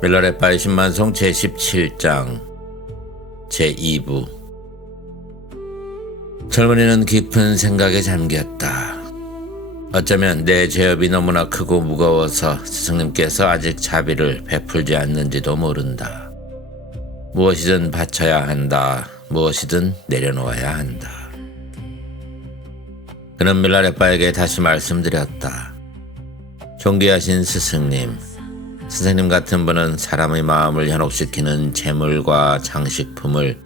밀라레빠의 신만송 제17장 제2부. 젊은이는 깊은 생각에 잠겼다. 어쩌면 내 죄업이 너무나 크고 무거워서 스승님께서 아직 자비를 베풀지 않는지도 모른다. 무엇이든 바쳐야 한다. 무엇이든 내려놓아야 한다. 그는 밀라레빠에게 다시 말씀드렸다. 존귀하신 스승님, 선생님 같은 분은 사람의 마음을 현혹시키는 재물과 장식품을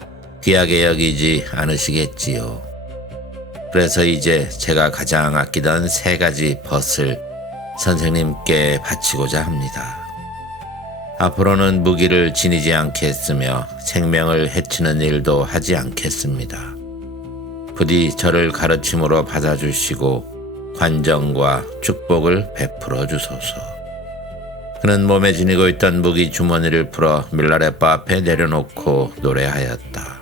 귀하게 여기지 않으시겠지요. 그래서 이제 제가 가장 아끼던 3가지 벗을 선생님께 바치고자 합니다. 앞으로는 무기를 지니지 않겠으며 생명을 해치는 일도 하지 않겠습니다. 부디 저를 가르침으로 받아주시고 관정과 축복을 베풀어 주소서. 그는 몸에 지니고 있던 무기 주머니를 풀어 밀라레빠 앞에 내려놓고 노래하였다.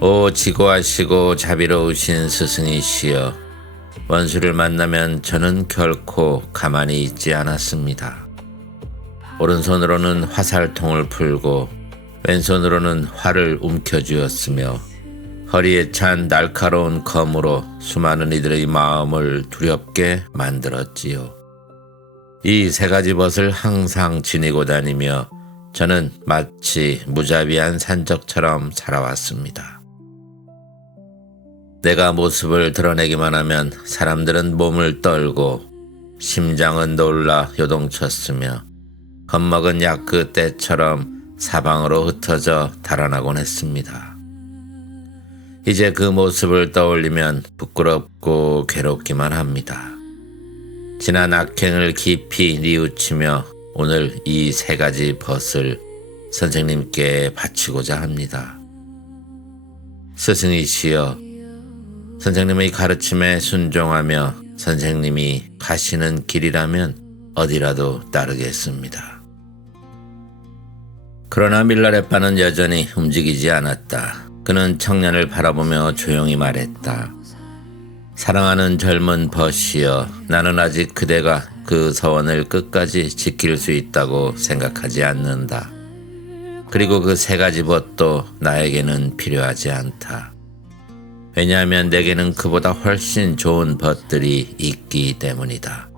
오 지고하시고 자비로우신 스승이시여, 원수를 만나면 저는 결코 가만히 있지 않았습니다. 오른손으로는 화살통을 풀고 왼손으로는 활을 움켜쥐었으며 허리에 찬 날카로운 검으로 수많은 이들의 마음을 두렵게 만들었지요. 이 3가지 벗을 항상 지니고 다니며 저는 마치 무자비한 산적처럼 살아왔습니다. 내가 모습을 드러내기만 하면 사람들은 몸을 떨고 심장은 놀라 요동쳤으며 겁먹은 야크 떼처럼 사방으로 흩어져 달아나곤 했습니다. 이제 그 모습을 떠올리면 부끄럽고 괴롭기만 합니다. 지난 악행을 깊이 뉘우치며 오늘 이 3가지 벗을 선생님께 바치고자 합니다. 스승이시여, 선생님의 가르침에 순종하며 선생님이 가시는 길이라면 어디라도 따르겠습니다. 그러나 밀라레빠는 여전히 움직이지 않았다. 그는 청년을 바라보며 조용히 말했다. 사랑하는 젊은 벗이여, 나는 아직 그대가 그 서원을 끝까지 지킬 수 있다고 생각하지 않는다. 그리고 그 3가지 벗도 나에게는 필요하지 않다. 왜냐하면 내게는 그보다 훨씬 좋은 벗들이 있기 때문이다.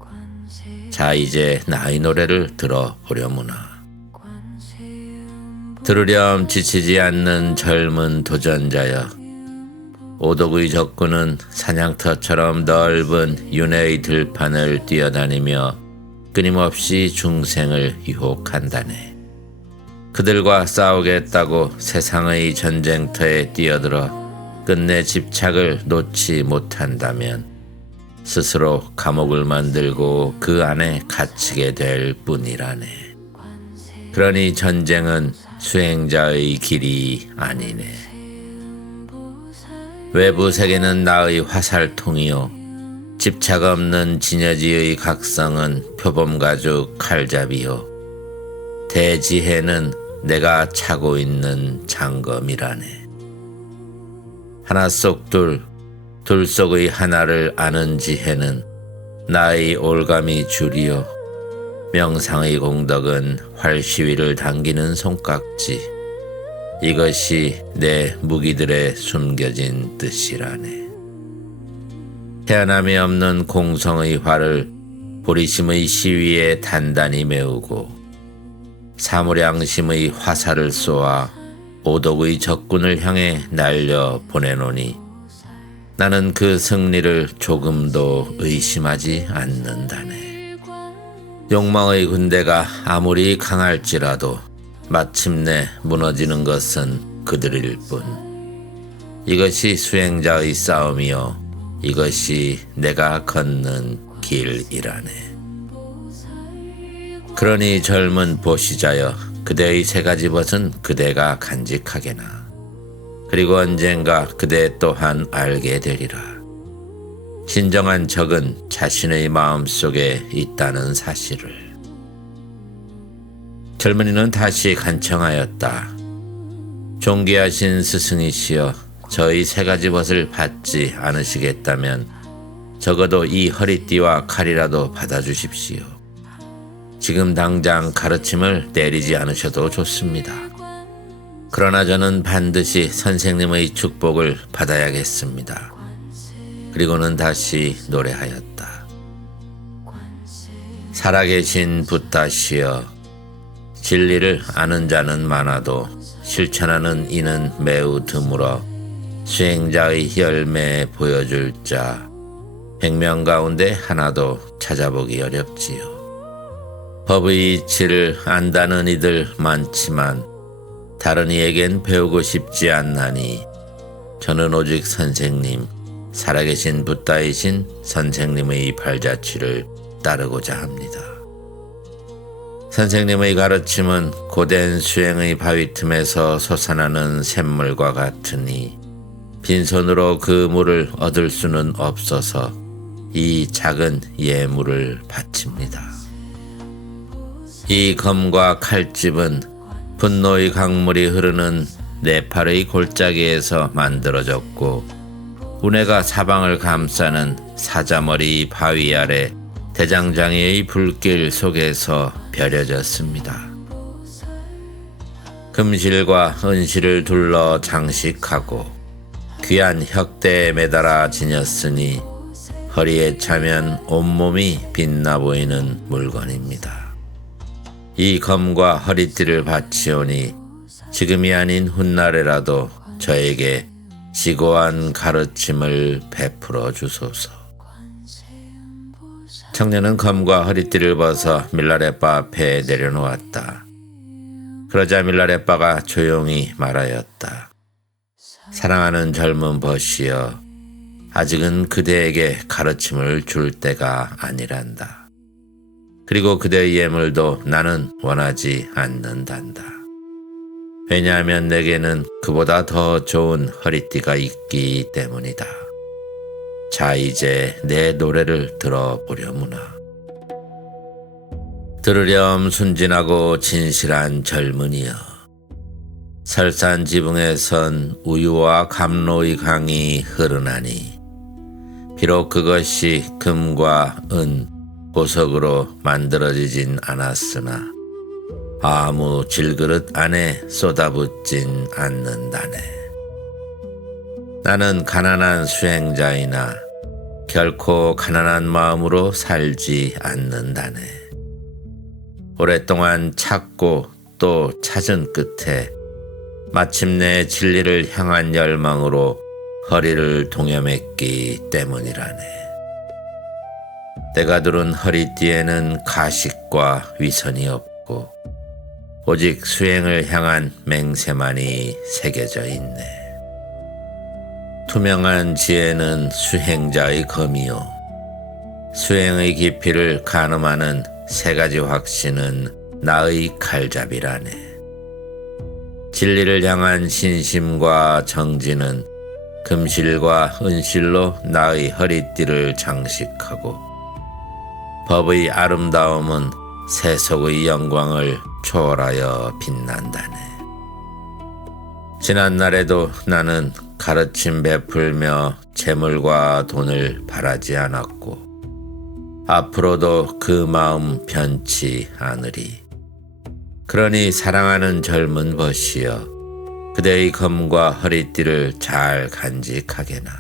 자, 이제 나의 노래를 들어보려무나. 들으렴 지치지 않는 젊은 도전자여, 오독의 적군은 사냥터처럼 넓은 윤회의 들판을 뛰어다니며 끊임없이 중생을 유혹한다네. 그들과 싸우겠다고 세상의 전쟁터에 뛰어들어 끝내 집착을 놓지 못한다면 스스로 감옥을 만들고 그 안에 갇히게 될 뿐이라네. 그러니 전쟁은 수행자의 길이 아니네. 외부 세계는 나의 화살통이요, 집착 없는 진여지의 각성은 표범가죽 칼잡이요, 대지혜는 내가 차고 있는 장검이라네. 하나 속 둘, 둘 속의 하나를 아는 지혜는 나의 올가미 줄이요, 명상의 공덕은 활시위를 당기는 손깍지. 이것이 내 무기들에 숨겨진 뜻이라네. 태어남이 없는 공성의 활을 보리심의 시위에 단단히 메우고 사무량심의 화살을 쏘아 오독의 적군을 향해 날려 보내노니 나는 그 승리를 조금도 의심하지 않는다네. 욕망의 군대가 아무리 강할지라도 마침내 무너지는 것은 그들일 뿐. 이것이 수행자의 싸움이요, 이것이 내가 걷는 길이라네. 그러니 젊은 보시자여, 그대의 3가지 벗은 그대가 간직하게나. 그리고 언젠가 그대 또한 알게 되리라. 진정한 적은 자신의 마음속에 있다는 사실을. 젊은이는 다시 간청하였다. 존귀하신 스승이시여, 저희 세 가지 벗을 받지 않으시겠다면 적어도 이 허리띠와 칼이라도 받아주십시오. 지금 당장 가르침을 내리지 않으셔도 좋습니다. 그러나 저는 반드시 선생님의 축복을 받아야겠습니다. 그리고는 다시 노래하였다. 살아계신 붓다시여, 진리를 아는 자는 많아도 실천하는 이는 매우 드물어 수행자의 열매 보여줄 자 100명 가운데 하나도 찾아보기 어렵지요. 법의 이치를 안다는 이들 많지만 다른 이에겐 배우고 싶지 않나니 저는 오직 선생님, 살아계신 붓다이신 선생님의 발자취를 따르고자 합니다. 선생님의 가르침은 고된 수행의 바위 틈에서 솟아나는 샘물과 같으니 빈손으로 그 물을 얻을 수는 없어서 이 작은 예물을 바칩니다. 이 검과 칼집은 분노의 강물이 흐르는 네팔의 골짜기에서 만들어졌고 운해가 사방을 감싸는 사자머리 바위 아래 대장장이의 불길 속에서 벼려졌습니다. 금실과 은실을 둘러 장식하고 귀한 혁대에 매달아 지녔으니 허리에 차면 온몸이 빛나 보이는 물건입니다. 이 검과 허리띠를 바치오니 지금이 아닌 훗날에라도 저에게 지고한 가르침을 베풀어 주소서. 청년은 검과 허리띠를 벗어 밀라레빠 앞에 내려놓았다. 그러자 밀라레빠가 조용히 말하였다. 사랑하는 젊은 벗이여, 아직은 그대에게 가르침을 줄 때가 아니란다. 그리고 그대의 예물도 나는 원하지 않는단다. 왜냐하면 내게는 그보다 더 좋은 허리띠가 있기 때문이다. 자, 이제 내 노래를 들어보려무나. 들으렴 순진하고 진실한 젊은이여. 설산 지붕에선 우유와 감로의 강이 흐르나니 비록 그것이 금과 은, 보석으로 만들어지진 않았으나 아무 질그릇 안에 쏟아붓진 않는다네. 나는 가난한 수행자이나 결코 가난한 마음으로 살지 않는다네. 오랫동안 찾고 또 찾은 끝에 마침내 진리를 향한 열망으로 허리를 동여맸기 때문이라네. 내가 두른 허리띠에는 가식과 위선이 없고 오직 수행을 향한 맹세만이 새겨져 있네. 투명한 지혜는 수행자의 검이요, 수행의 깊이를 가늠하는 세 가지 확신은 나의 칼잡이라네. 진리를 향한 신심과 정진은 금실과 은실로 나의 허리띠를 장식하고 법의 아름다움은 세속의 영광을 초월하여 빛난다네. 지난날에도 나는 가르침 베풀며 재물과 돈을 바라지 않았고 앞으로도 그 마음 변치 않으리. 그러니 사랑하는 젊은 벗이여, 그대의 검과 허리띠를 잘 간직하게나.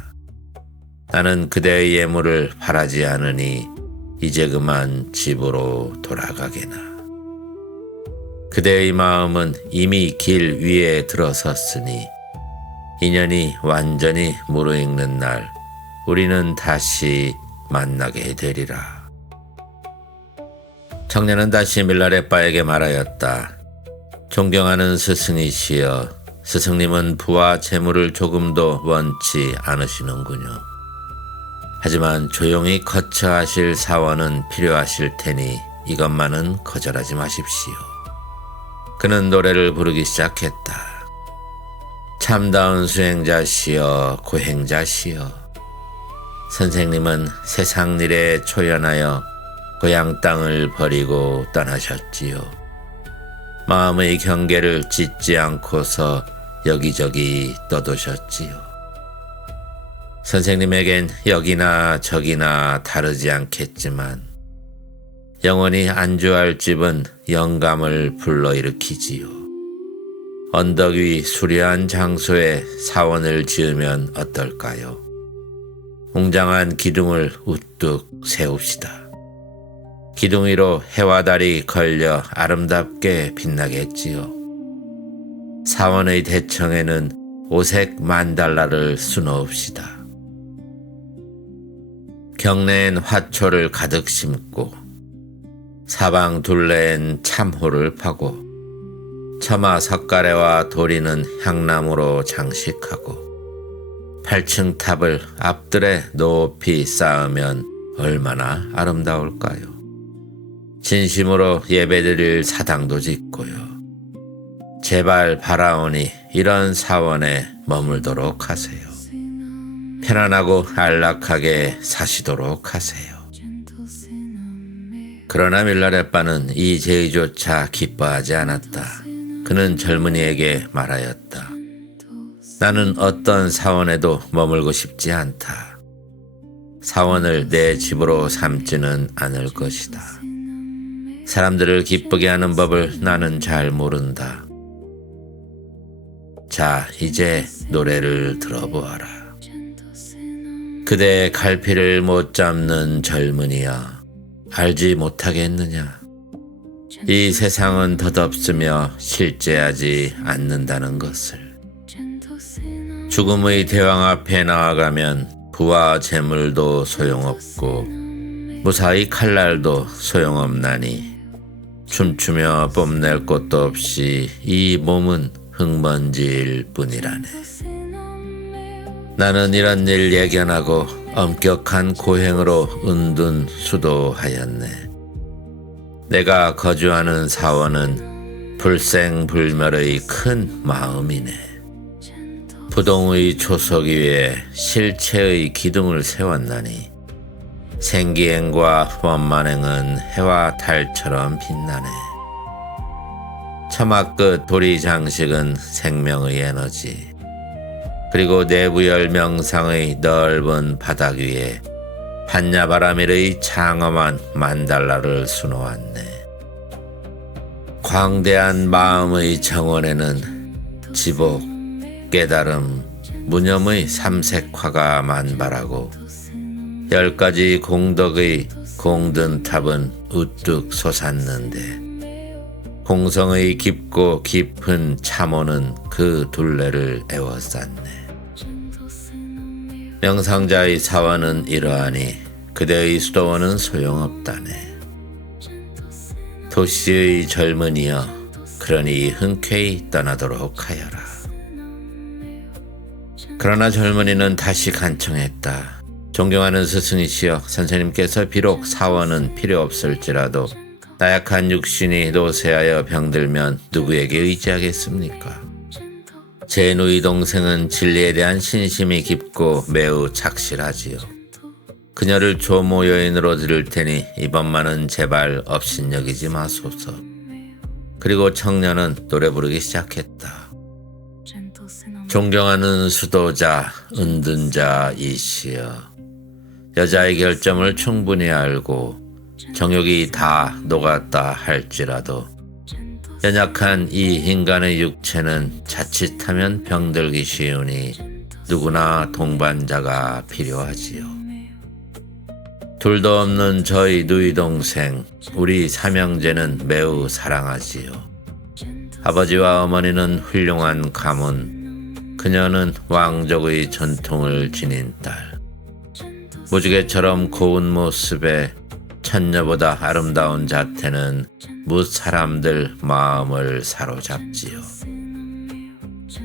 나는 그대의 예물을 바라지 않으니 이제 그만 집으로 돌아가게나. 그대의 마음은 이미 길 위에 들어섰으니 인연이 완전히 무르익는 날 우리는 다시 만나게 되리라. 청년은 다시 밀라레빠에게 말하였다. 존경하는 스승이시여, 스승님은 부와 재물을 조금도 원치 않으시는군요. 하지만 조용히 거처하실 사원은 필요하실 테니 이것만은 거절하지 마십시오. 그는 노래를 부르기 시작했다. 참다운 수행자시여, 고행자시여, 선생님은 세상 일에 초연하여 고향 땅을 버리고 떠나셨지요. 마음의 경계를 짓지 않고서 여기저기 떠도셨지요. 선생님에겐 여기나 저기나 다르지 않겠지만 영원히 안주할 집은 영감을 불러일으키지요. 언덕 위 수려한 장소에 사원을 지으면 어떨까요? 웅장한 기둥을 우뚝 세웁시다. 기둥 위로 해와 달이 걸려 아름답게 빛나겠지요. 사원의 대청에는 오색 만달라를 수놓읍시다. 경내엔 화초를 가득 심고 사방 둘레엔 참호를 파고 처마 석가래와 도리는 향나무로 장식하고 8층 탑을 앞들에 높이 쌓으면 얼마나 아름다울까요? 진심으로 예배드릴 사당도 짓고요. 제발 바라오니 이런 사원에 머물도록 하세요. 편안하고 안락하게 사시도록 하세요. 그러나 밀라레빠는 이 제의조차 기뻐하지 않았다. 그는 젊은이에게 말하였다. 나는 어떤 사원에도 머물고 싶지 않다. 사원을 내 집으로 삼지는 않을 것이다. 사람들을 기쁘게 하는 법을 나는 잘 모른다. 자, 이제 노래를 들어보아라. 그대의 갈피를 못 잡는 젊은이야, 알지 못하겠느냐? 이 세상은 덧없으며 실제하지 않는다는 것을. 죽음의 대왕 앞에 나아가면 부와 재물도 소용없고 무사히 칼날도 소용없나니 춤추며 뽐낼 곳도 없이 이 몸은 흙먼지일 뿐이라네. 나는 이런 일 예견하고 엄격한 고행으로 은둔수도하였네. 내가 거주하는 사원은 불생불멸의 큰 마음이네. 부동의 초석 위에 실체의 기둥을 세웠나니 생기행과 원만행은 해와 달처럼 빛나네. 처마 끝 도리 장식은 생명의 에너지, 그리고 내부열 명상의 넓은 바닥 위에 판야바라밀의 장엄한 만달라를 수놓았네. 광대한 마음의 정원에는 지복, 깨달음, 무념의 삼색화가 만발하고 10가지 공덕의 공든탑은 우뚝 솟았는데 공성의 깊고 깊은 참호는 그 둘레를 에워쌌네. 명상자의 사원은 이러하니 그대의 수도원은 소용없다네. 도시의 젊은이여, 그러니 흔쾌히 떠나도록 하여라. 그러나 젊은이는 다시 간청했다. 존경하는 스승이시여, 선생님께서 비록 사원은 필요 없을지라도 나약한 육신이 노쇠하여 병들면 누구에게 의지하겠습니까? 제 누이 동생은 진리에 대한 신심이 깊고 매우 착실하지요. 그녀를 조모 여인으로 드릴 테니 이번만은 제발 업신여기지 마소서. 그리고 청년은 노래 부르기 시작했다. 존경하는 수도자, 은둔자 이시여, 여자의 결점을 충분히 알고 정욕이 다 녹았다 할지라도 연약한 이 인간의 육체는 자칫하면 병들기 쉬우니 누구나 동반자가 필요하지요. 둘도 없는 저희 누이 동생, 우리 삼형제는 매우 사랑하지요. 아버지와 어머니는 훌륭한 가문, 그녀는 왕족의 전통을 지닌 딸. 무지개처럼 고운 모습에 천녀보다 아름다운 자태는 뭇 사람들 마음을 사로잡지요.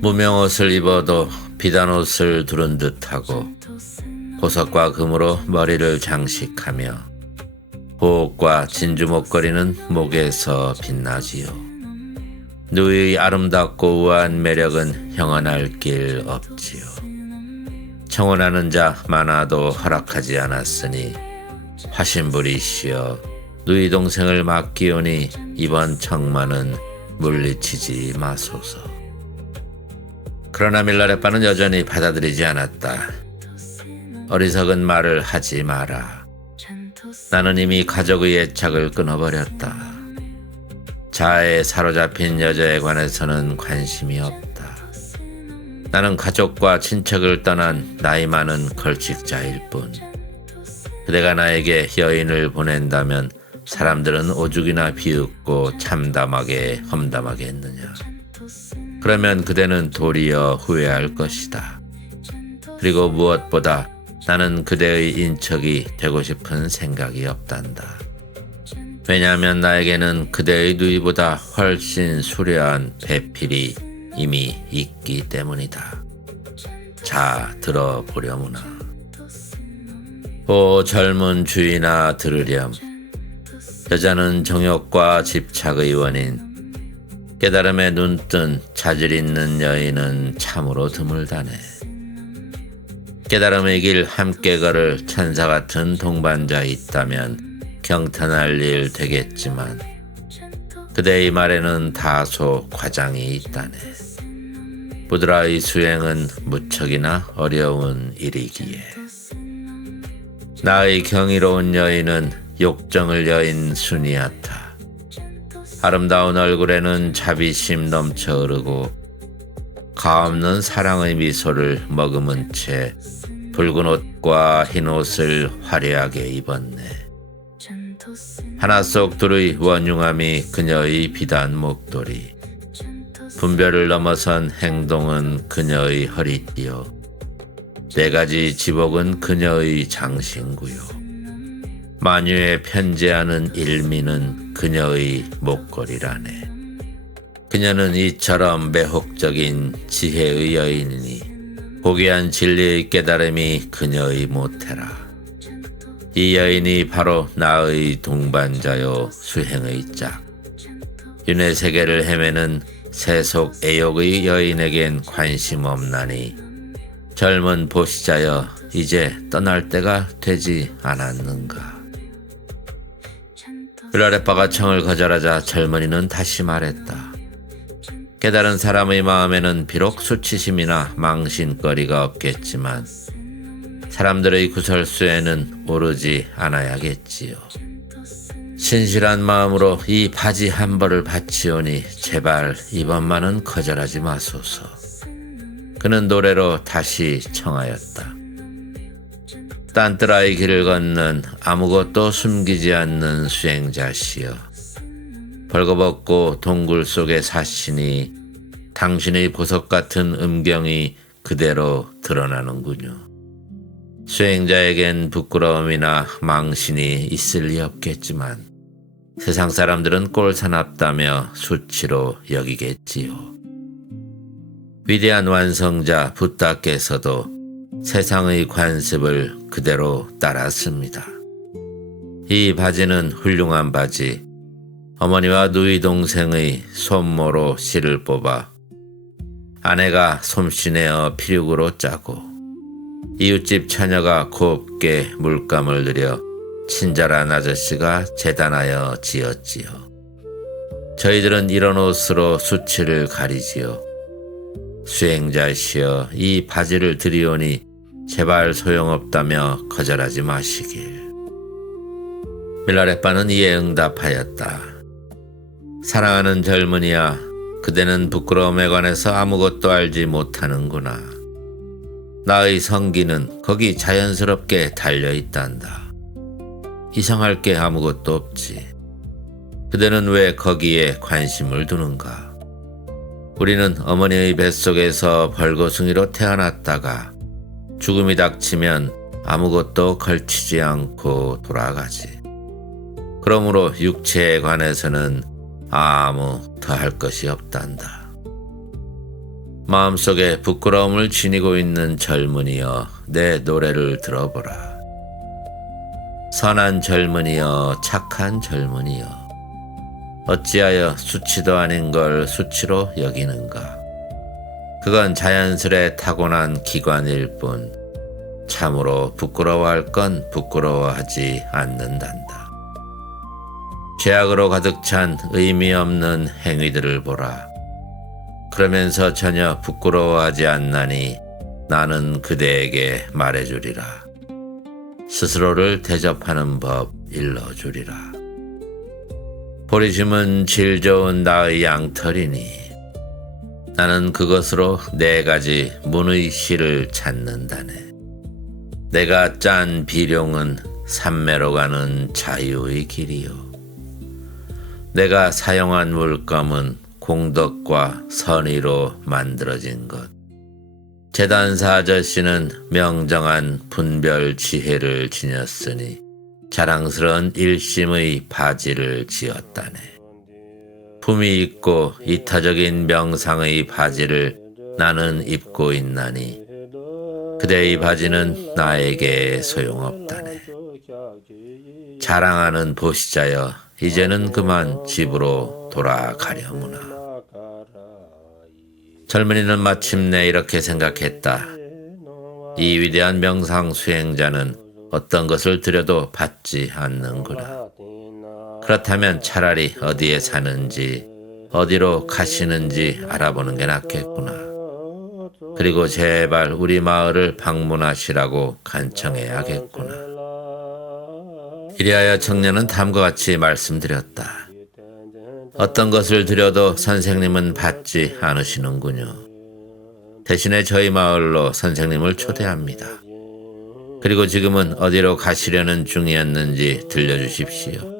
무명옷을 입어도 비단 옷을 두른 듯하고 보석과 금으로 머리를 장식하며 호옥과 진주 목걸이는 목에서 빛나지요. 누이의 아름답고 우아한 매력은 형언할 길 없지요. 청혼하는 자 많아도 허락하지 않았으니 화신불이시여 누이 동생을 맡기오니 이번 청만은 물리치지 마소서. 그러나 밀라레빠는 여전히 받아들이지 않았다. 어리석은 말을 하지 마라. 나는 이미 가족의 애착을 끊어버렸다. 자아에 사로잡힌 여자에 관해서는 관심이 없다. 나는 가족과 친척을 떠난 나이 많은 걸칙자일 뿐. 그대가 나에게 여인을 보낸다면 사람들은 오죽이나 비웃고 참담하게 험담하게 했느냐. 그러면 그대는 도리어 후회할 것이다. 그리고 무엇보다 나는 그대의 인척이 되고 싶은 생각이 없단다. 왜냐하면 나에게는 그대의 누이보다 훨씬 수려한 배필이 이미 있기 때문이다. 자, 들어보려무나. 오 젊은 주인아 들으렴. 여자는 정욕과 집착의 원인, 깨달음에 눈뜬 자질 있는 여인은 참으로 드물다네. 깨달음의 길 함께 걸을 천사 같은 동반자 있다면 경탄할 일 되겠지만 그대의 말에는 다소 과장이 있다네. 부드라의 수행은 무척이나 어려운 일이기에. 나의 경이로운 여인은 욕정을 여인 순이야타. 아름다운 얼굴에는 자비심 넘쳐 흐르고 가없는 사랑의 미소를 머금은 채 붉은 옷과 흰 옷을 화려하게 입었네. 하나 속 둘의 원흉함이 그녀의 비단 목도리, 분별을 넘어선 행동은 그녀의 허리띠요, 네 가지 지복은 그녀의 장신구요, 만유에 편재하는 일미는 그녀의 목걸이라네. 그녀는 이처럼 매혹적인 지혜의 여인이니 고귀한 진리의 깨달음이 그녀의 모태라. 이 여인이 바로 나의 동반자요 수행의 짝. 윤회 세계를 헤매는 세속 애욕의 여인에겐 관심 없나니 젊은 보시자여 이제 떠날 때가 되지 않았는가. 빌라레빠가 청을 거절하자 젊은이는 다시 말했다. 깨달은 사람의 마음에는 비록 수치심이나 망신거리가 없겠지만 사람들의 구설수에는 오르지 않아야겠지요. 신실한 마음으로 이 바지 한 벌을 바치오니 제발 이번만은 거절하지 마소서. 그는 노래로 다시 청하였다. 딴뜨라의 길을 걷는 아무것도 숨기지 않는 수행자시여, 벌거벗고 동굴 속에 사시니 당신의 보석 같은 음경이 그대로 드러나는군요. 수행자에겐 부끄러움이나 망신이 있을 리 없겠지만 세상 사람들은 꼴사납다며 수치로 여기겠지요. 위대한 완성자 붓다께서도 세상의 관습을 그대로 따랐습니다. 이 바지는 훌륭한 바지. 어머니와 누이 동생의 손모로 실을 뽑아 아내가 솜씨내어 피륙으로 짜고 이웃집 처녀가 곱게 물감을 들여 친절한 아저씨가 재단하여 지었지요. 저희들은 이런 옷으로 수치를 가리지요. 수행자시여 이 바지를 드리오니 제발 소용없다며 거절하지 마시길. 밀라레빠는 이에 응답하였다. 사랑하는 젊은이야, 그대는 부끄러움에 관해서 아무것도 알지 못하는구나. 나의 성기는 거기 자연스럽게 달려있단다. 이상할 게 아무것도 없지. 그대는 왜 거기에 관심을 두는가? 우리는 어머니의 뱃속에서 벌거숭이로 태어났다가 죽음이 닥치면 아무것도 걸치지 않고 돌아가지. 그러므로 육체에 관해서는 아무 더할 것이 없단다. 마음속에 부끄러움을 지니고 있는 젊은이여, 내 노래를 들어보라. 선한 젊은이여, 착한 젊은이여, 어찌하여 수치도 아닌 걸 수치로 여기는가? 그건 자연스레 타고난 기관일 뿐 참으로 부끄러워할 건 부끄러워하지 않는단다. 죄악으로 가득 찬 의미 없는 행위들을 보라. 그러면서 전혀 부끄러워하지 않나니 나는 그대에게 말해주리라. 스스로를 대접하는 법 일러주리라. 보리심은 질 좋은 나의 양털이니 나는 그것으로 4가지 문의 실을 찾는다네. 내가 짠 비룡은 삼매로 가는 자유의 길이요. 내가 사용한 물감은 공덕과 선의로 만들어진 것. 제단사 아저씨는 명정한 분별 지혜를 지녔으니 자랑스러운 일심의 바지를 지었다네. 품이 있고 이타적인 명상의 바지를 나는 입고 있나니 그대의 바지는 나에게 소용없다네. 자랑하는 보시자여, 이제는 그만 집으로 돌아가려무나. 젊은이는 마침내 이렇게 생각했다. 이 위대한 명상 수행자는 어떤 것을 드려도 받지 않는구나. 그렇다면 차라리 어디에 사는지, 어디로 가시는지 알아보는 게 낫겠구나. 그리고 제발 우리 마을을 방문하시라고 간청해야겠구나. 이리하여 청년은 다음과 같이 말씀드렸다. 어떤 것을 드려도 선생님은 받지 않으시는군요. 대신에 저희 마을로 선생님을 초대합니다. 그리고 지금은 어디로 가시려는 중이었는지 들려주십시오.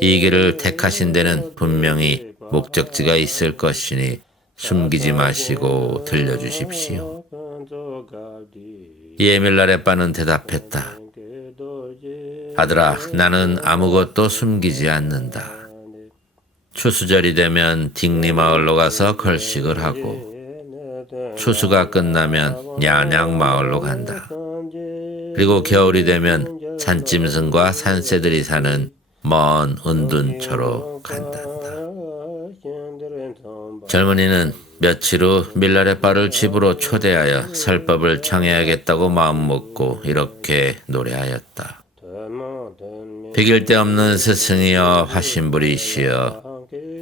이 길을 택하신 데는 분명히 목적지가 있을 것이니 숨기지 마시고 들려주십시오. 이에 밀라레빠는 대답했다. 아들아, 나는 아무것도 숨기지 않는다. 추수절이 되면 딩리 마을로 가서 걸식을 하고 추수가 끝나면 냐냥 마을로 간다. 그리고 겨울이 되면 산짐승과 산새들이 사는 먼 은둔처로 간단다. 젊은이는 며칠 후 밀라레빠를 집으로 초대하여 설법을 청해야겠다고 마음먹고 이렇게 노래하였다. 비길 데 없는 스승이여 화신부리시여,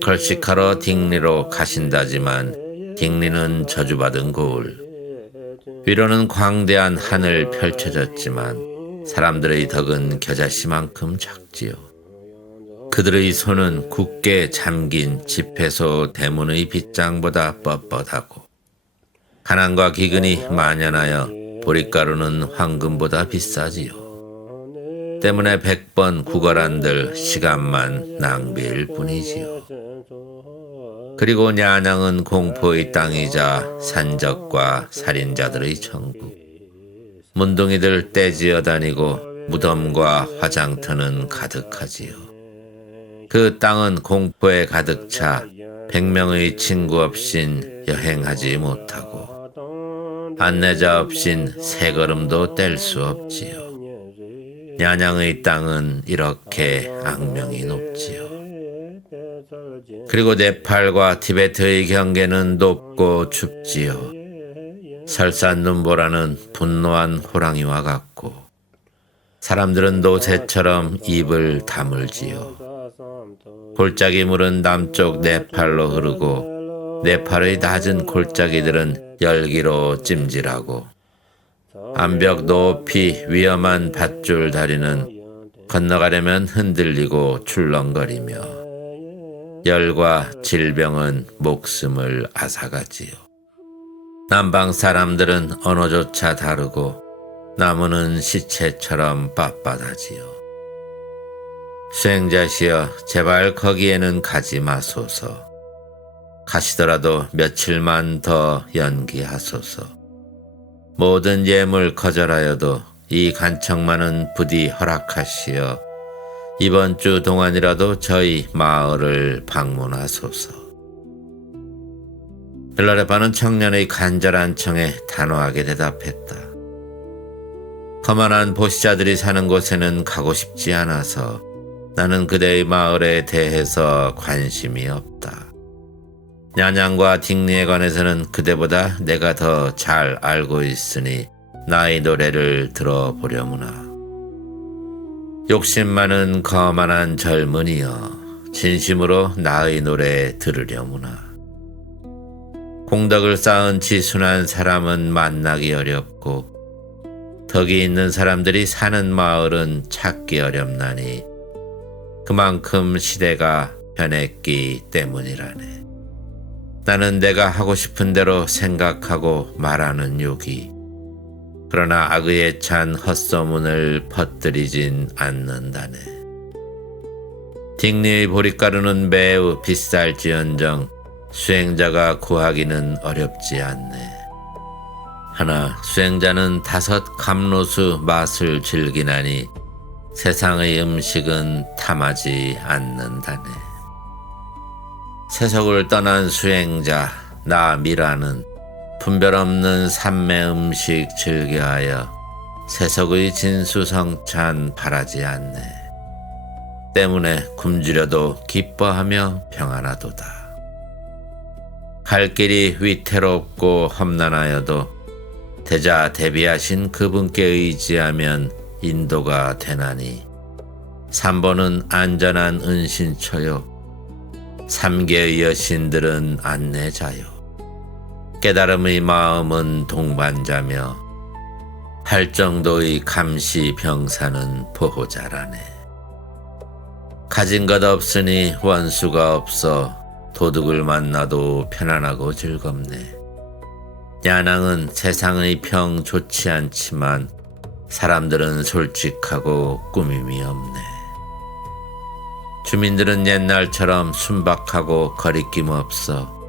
걸식하러 딩리로 가신다지만 딩리는 저주받은 고을. 위로는 광대한 하늘 펼쳐졌지만 사람들의 덕은 겨자씨만큼 작지요. 그들의 손은 굳게 잠긴 집회소 대문의 빗장보다 뻣뻣하고 가난과 기근이 만연하여 보릿가루는 황금보다 비싸지요. 때문에 100번 구걸한들 시간만 낭비일 뿐이지요. 그리고 냐냥은 공포의 땅이자 산적과 살인자들의 천국. 문둥이들 떼지어 다니고 무덤과 화장터는 가득하지요. 그 땅은 공포에 가득 차 100명의 친구 없인 여행하지 못하고 안내자 없인 세 걸음도 뗄 수 없지요. 냐냥의 땅은 이렇게 악명이 높지요. 그리고 네팔과 티베트의 경계는 높고 춥지요. 설산 눈보라는 분노한 호랑이와 같고 사람들은 노새처럼 입을 다물지요. 골짜기 물은 남쪽 네팔로 흐르고 네팔의 낮은 골짜기들은 열기로 찜질하고 암벽 높이 위험한 밧줄 다리는 건너가려면 흔들리고 출렁거리며 열과 질병은 목숨을 앗아가지요. 남방 사람들은 언어조차 다르고 나무는 시체처럼 빳빳하지요. 수행자시여, 제발 거기에는 가지 마소서. 가시더라도 며칠만 더 연기하소서. 모든 예물 거절하여도 이 간청만은 부디 허락하시어 이번 주 동안이라도 저희 마을을 방문하소서. 밀라레빠는 청년의 간절한 청에 단호하게 대답했다. 거만한 보시자들이 사는 곳에는 가고 싶지 않아서 나는 그대의 마을에 대해서 관심이 없다. 냐냥과 딩리에 관해서는 그대보다 내가 더 잘 알고 있으니 나의 노래를 들어보려무나. 욕심 많은 거만한 젊은이여, 진심으로 나의 노래 들으려무나. 공덕을 쌓은 지순한 사람은 만나기 어렵고 덕이 있는 사람들이 사는 마을은 찾기 어렵나니 그만큼 시대가 변했기 때문이라네. 나는 내가 하고 싶은 대로 생각하고 말하는 욕이, 그러나 악의에 찬 헛소문을 퍼뜨리진 않는다네. 딩리의 보릿가루는 매우 비쌀지언정 수행자가 구하기는 어렵지 않네. 하나 수행자는 5 감로수 맛을 즐기나니 세상의 음식은 탐하지 않는다네. 세속을 떠난 수행자 나 미라는 분별 없는 삼매 음식 즐겨하여 세속의 진수성찬 바라지 않네. 때문에 굶주려도 기뻐하며 평안하도다. 갈 길이 위태롭고 험난하여도 대자 대비하신 그분께 의지하면 인도가 되나니 3번은 안전한 은신처요 3개의 여신들은 안내자요 깨달음의 마음은 동반자며 8정도의 감시 병사는 보호자라네. 가진 것 없으니 원수가 없어 도둑을 만나도 편안하고 즐겁네. 야낭은 세상의 평 좋지 않지만 사람들은 솔직하고 꾸밈이 없네. 주민들은 옛날처럼 순박하고 거리낌 없어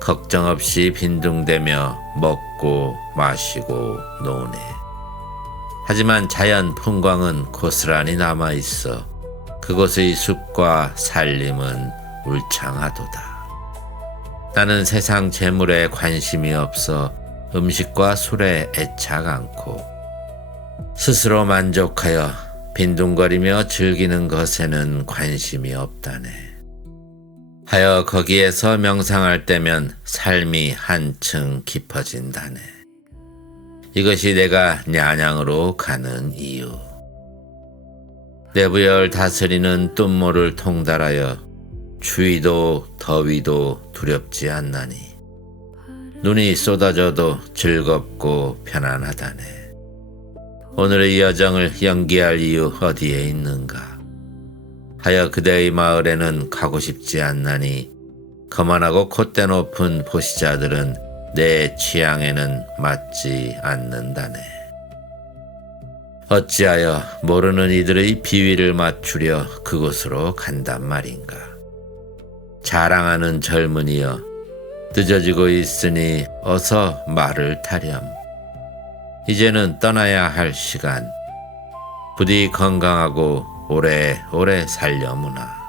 걱정 없이 빈둥대며 먹고 마시고 노네. 하지만 자연 풍광은 고스란히 남아있어 그곳의 숲과 산림은 울창하도다. 나는 세상 재물에 관심이 없어 음식과 술에 애착 않고 스스로 만족하여 빈둥거리며 즐기는 것에는 관심이 없다네. 하여 거기에서 명상할 때면 삶이 한층 깊어진다네. 이것이 내가 냐냥으로 가는 이유. 내부열 다스리는 뚠모를 통달하여 추위도 더위도 두렵지 않나니 눈이 쏟아져도 즐겁고 편안하다네. 오늘의 여정을 연기할 이유 어디에 있는가. 하여 그대의 마을에는 가고 싶지 않나니 거만하고 콧대 높은 보시자들은 내 취향에는 맞지 않는다네. 어찌하여 모르는 이들의 비위를 맞추려 그곳으로 간단 말인가. 자랑하는 젊은이여, 늦어지고 있으니 어서 말을 타렴. 이제는 떠나야 할 시간. 부디 건강하고 오래오래 살려무나.